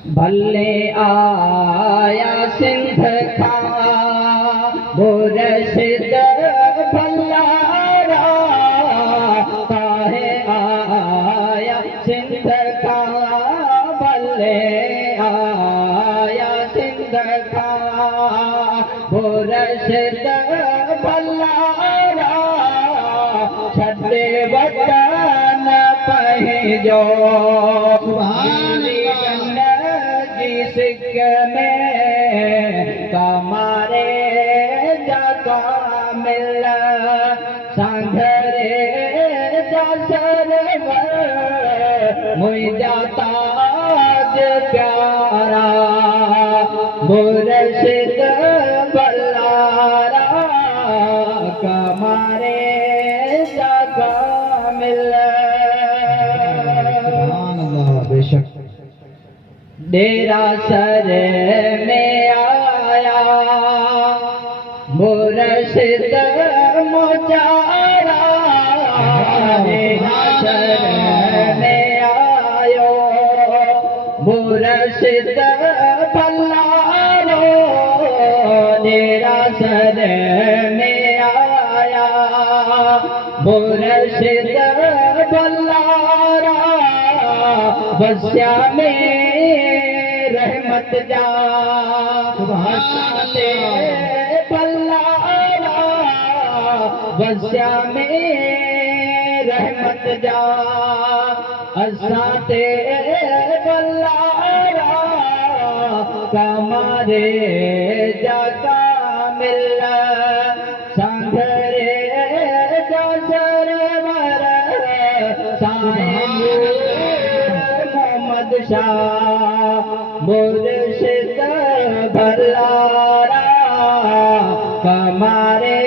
भले आया सिंध का मुर्शिद भल्लारा, काहे आया सिंध का भले आया सिंध का मुर्शिद भल्लारा, छठे वतन पहजो सिख में कमारे जगा मिल संघरे जसर मुझा ताज प्यारा मुर्शिद बल्लारा, कमारे जगा मिल। बेशक डेरासर में आया मुर्शिद मुचारा, डेरासर में आयो मुर्शिद भल्लारो, डेरासर में आया मुर्शिद भल्लारा, बस्या में रहमत जा हंसते भल्लारा, बस्या में रहमत जा हंसते भल्लारा, कमारे जगा मिल संघरे जसर वर साहिब मोहम्मद शाह मुर्शिद भल्लारा, कमारे